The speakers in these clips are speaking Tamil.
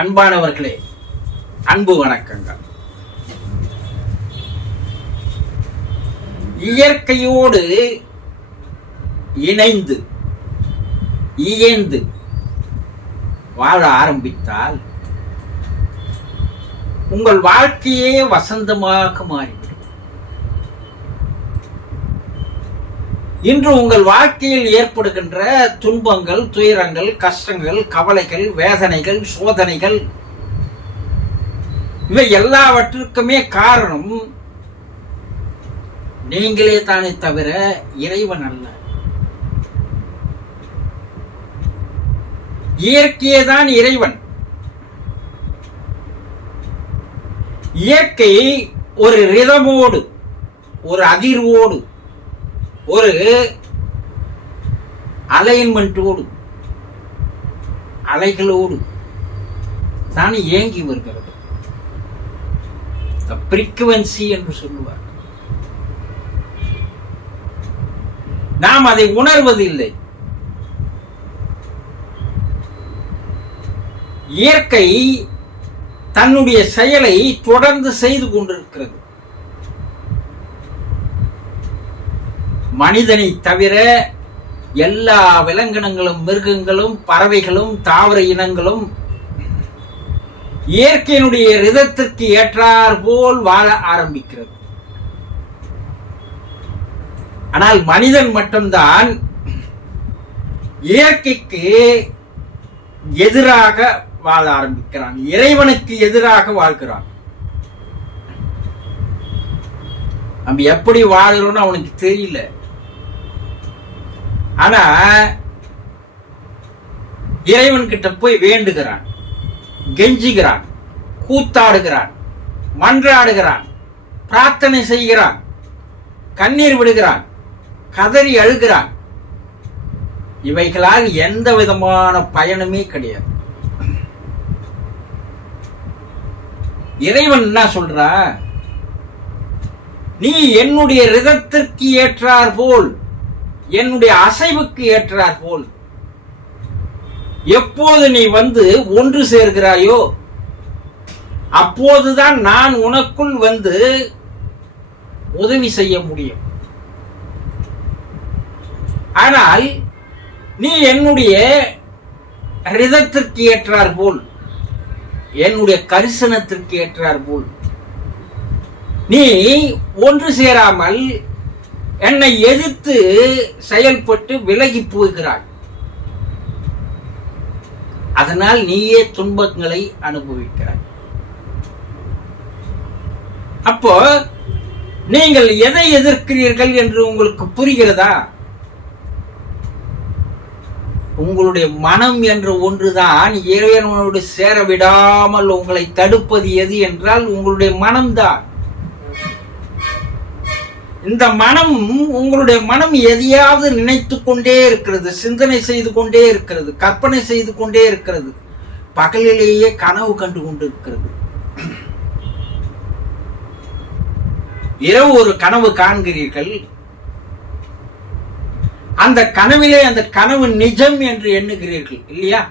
அன்பானவர்களே அன்பு வணக்கங்கள். இயற்கையோடு இணைந்து இயந்து வாழ ஆரம்பித்தால் உங்கள் வாழ்க்கையே வசந்தமாக மாறிவிடும். இன்று உங்கள் வாழ்க்கையில் ஏற்படுகின்ற துன்பங்கள் துயரங்கள் கஷ்டங்கள் கவலைகள் வேதனைகள் சோதனைகள் இவை எல்லாவற்றிற்குமே காரணம் நீங்களே தானே தவிர இறைவன் அல்ல. இயற்கையே தான் இறைவன். இயற்கை ஒரு ரிதமோடு ஒரு அதிர்வோடு ஒரு அலைன்மெண்ட்டோடு அலைகளோடு தான் இயங்கி வருகிறது. பிரிக்குவன்சி என்று சொல்லுவார். நாம் அதை உணர்வதில்லை. இயற்கை தன்னுடைய செயலை தொடர்ந்து செய்து கொண்டிருக்கிறது. மனிதனை தவிர எல்லா விலங்கினங்களும் மிருகங்களும் பறவைகளும் தாவர இனங்களும் இயற்கையினுடைய ரிதத்திற்கு ஏற்றார் போல் வாழ ஆரம்பிக்கிறது. ஆனால் மனிதன் மட்டும்தான் இயற்கைக்கு எதிராக வாழ ஆரம்பிக்கிறான். இறைவனுக்கு எதிராக வாழ்கிறான். நம்ம எப்படி வாழறோம்னு அவனுக்கு தெரியல. ஆனா இறைவன் கிட்ட போய் வேண்டுகிறான் கெஞ்சுகிறான் கூத்தாடுகிறான் மன்றாடுகிறான் பிரார்த்தனை செய்கிறான் கண்ணீர் விடுகிறான் கதறி அழுகிறான். இவைகளால் எந்த விதமான பயனுமே கிடையாது. இறைவன் என்ன சொல்றா? நீ என்னுடைய ரிதத்திற்கு ஏற்றார் போல் என்னுடைய அசைவுக்கு ஏற்றார் போல். எப்போது நீ வந்து ஒன்று சேர்கிறாயோ அப்போதுதான் நான் உனக்குள் வந்து உதவி செய்ய முடியும். ஆனால் நீ என்னுடைய ரிதத்திற்கு ஏற்றார் போல் என்னுடைய கரிசனத்திற்கு ஏற்றார் போல் நீ ஒன்று சேராமல் என்னை எதிர்த்து செயல்பட்டு விலகி போகிறாய். அதனால் நீயே துன்பங்களை அனுபவிக்கிறாய். அப்போ நீங்கள் எதை எதிர்க்கிறீர்கள் என்று உங்களுக்கு புரிகிறதா? உங்களுடைய மனம் என்ற ஒன்றுதான் இறைவனோடு சேர விடாமல் உங்களை தடுப்பது எது என்றால் உங்களுடைய மனம்தான். இந்த மனம் உங்களுடைய மனம் எதையாவது நினைத்து கொண்டே இருக்கிறது சிந்தனை செய்து கொண்டே இருக்கிறது கற்பனை செய்து கொண்டே இருக்கிறது. பகலிலேயே கனவு கண்டு கொண்டிருக்கிறது. இரவு ஒரு கனவு காண்கிறீர்கள். அந்த கனவிலே அந்த கனவு நிஜம் என்று எண்ணுகிறீர்கள் இல்லையா?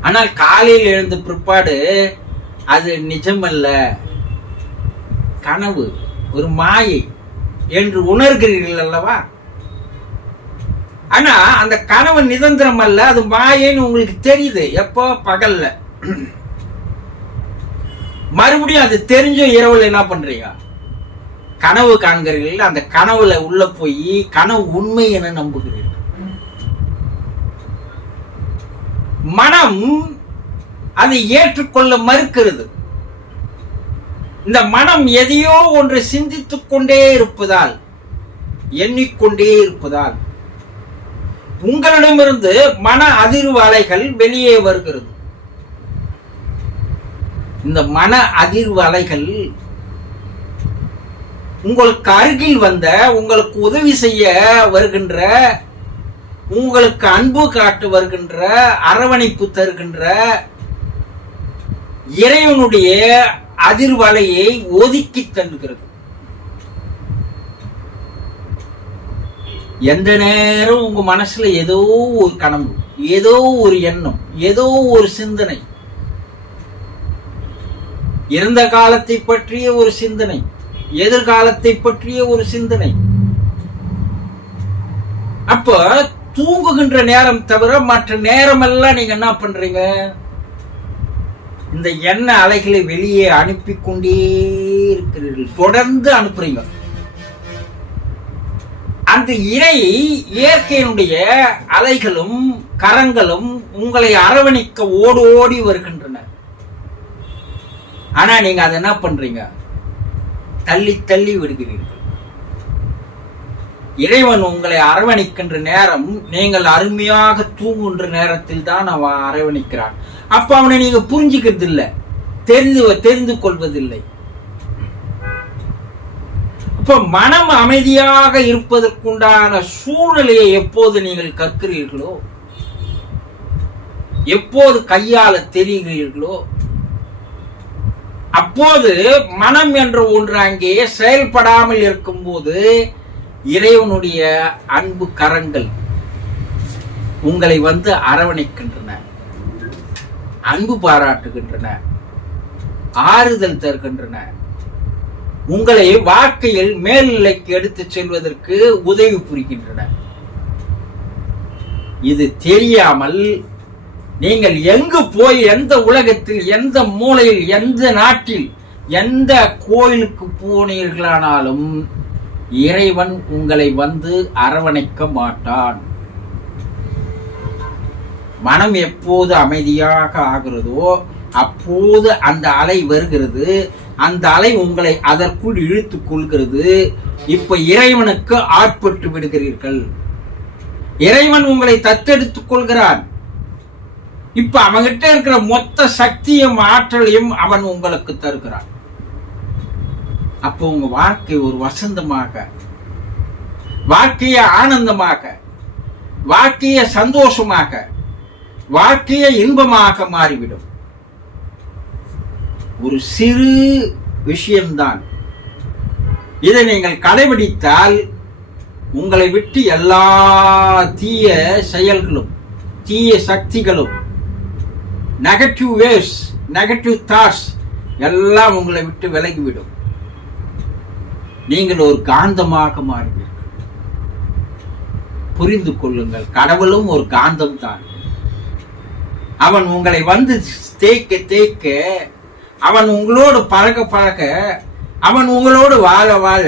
ஆனால் காலையில் எழுந்த பிற்பாடு அது நிஜம் அல்ல கனவு ஒரு மாயை என்று உணர்கிறீர்கள் அல்லவா? ஆனா அந்த கனவு நிரந்தரம் அல்ல அது மாயைன்னு உங்களுக்கு தெரியுது. எப்போ? பகல்ல. மறுபடியும் அது தெரிஞ்சும் இரவுல என்ன பண்றீங்க? கனவு காண்கிறீர்கள். அந்த கனவுல உள்ள போய் கனவு உண்மை என நம்புகிறீர்கள். மனம் அதை ஏற்றுக்கொள்ள மறுக்கிறது. இந்த மனம் எதையோ ஒன்று சிந்தித்துக் கொண்டே இருப்பதால் எண்ணிக்கொண்டே இருப்பதால் உங்களிடமிருந்து மன அதிர்வு அலைகள் வெளியே வருகிறது. இந்த மன அதிர்வு அலைகள் உங்களுக்கு அருகில் வந்த உங்களுக்கு உதவி செய்ய வருகின்ற உங்களுக்கு அன்பு காட்டு வருகின்ற அரவணைப்பு தருகின்ற இறைவனுடைய அதிர்வலையை ஒதுக்கி தந்துகிறது எந்த நேரம் உங்க மனசுல ஏதோ ஒரு கனவு ஏதோ ஒரு எண்ணம் ஏதோ ஒரு சிந்தனை இறந்த காலத்தை பற்றிய ஒரு சிந்தனை எதிர்காலத்தை பற்றிய ஒரு சிந்தனை அப்ப தூங்குகின்ற நேரம் தவிர மற்ற நேரம் எல்லாம் நீங்க என்ன பண்றீங்க? இந்த எண்ண அலைகளை வெளியே அனுப்பி கொண்டே இருக்கிறீர்கள். தொடர்ந்து அனுப்புறீங்க அந்த இறை இயற்கையினுடைய அலைகளும் கரங்களும் உங்களை அரவணைக்க ஓடோடி ஓடி வருகின்றன. ஆனா நீங்க அதை என்ன பண்றீங்க? தள்ளி தள்ளி விடுகிறீர்கள். இறைவன் உங்களை அரவணைக்கின்ற நேரம் நீங்கள் அருமையாக தூங்குன்ற நேரத்தில் தான் அவன் அரவணைக்கிறான். அப்ப அவனை நீங்க புரிஞ்சுக்கிறது இல்லை தெரிந்து தெரிந்து கொள்வதில்லை. இப்ப மனம் அமைதியாக இருப்பதற்குண்டான சூழ்நிலையை எப்போது நீங்கள் கற்கிறீர்களோ எப்போது கையாள தெரிகிறீர்களோ அப்போது மனம் என்ற ஒன்று அங்கே செயல்படாமல் இருக்கும்போது இறைவனுடைய அன்பு கரங்கள் உங்களை வந்து அரவணைக்கின்றன. அன்பு பாராட்டுகின்றன. ஆறுதல் தருகின்றன. உங்களை வாழ்க்கையில் மேல்நிலைக்கு எடுத்துச் செல்வதற்கு உதவி புரிகின்றன. இது தெரியாமல் நீங்கள் எங்கு போய் எந்த உலகத்தில் எந்த மூலையில் எந்த நாட்டில் எந்த கோயிலுக்கு போனீர்களானாலும் இறைவன் உங்களை வந்து அரவணைக்க மாட்டான். மனம் எப்போது அமைதியாக ஆகிறதோ அப்போது அந்த அலை வருகிறது. அந்த அலை உங்களை அதற்குள் இழுத்துக் கொள்கிறது. இப்ப இறைவனுக்கு ஆட்பட்டு விடுகிறீர்கள். இறைவன் உங்களை தத்தெடுத்துக் கொள்கிறான். இப்ப அவன்கிட்ட இருக்கிற மொத்த சக்தியும் ஆற்றலையும் அவன் உங்களுக்கு தருகிறான். அப்போ உங்க வாழ்க்கை ஒரு வசந்தமாக வாழ்க்கைய ஆனந்தமாக வாழ்க்கைய சந்தோஷமாக வாழ்க்கைய இன்பமாக மாறிவிடும். ஒரு சிறு விஷயம்தான். இதை நீங்கள் கடைபிடித்தால் உங்களை விட்டு எல்லா தீய செயல்களும் தீய சக்திகளும் நெகட்டிவ் வேவ்ஸ் நெகட்டிவ் தாட்ஸ் எல்லாம் உங்களை விட்டு விலகிவிடும். நீங்கள் ஒரு காந்தமாக மாறுவீர்கள். புரிந்து கொள்ளுங்கள். கடவுளும் ஒரு காந்தம் தான். அவன் உங்களை வந்து தேய்க்க தேய்க்க அவன் உங்களோடு பழக பழக அவன் உங்களோடு வாழ வாழ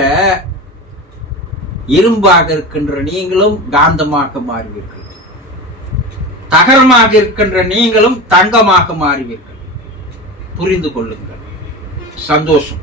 இரும்பாக இருக்கின்ற நீங்களும் காந்தமாக மாறுவீர்கள். தகரமாக இருக்கின்ற நீங்களும் தங்கமாக மாறுவீர்கள். புரிந்து கொள்ளுங்கள். சந்தோஷம்.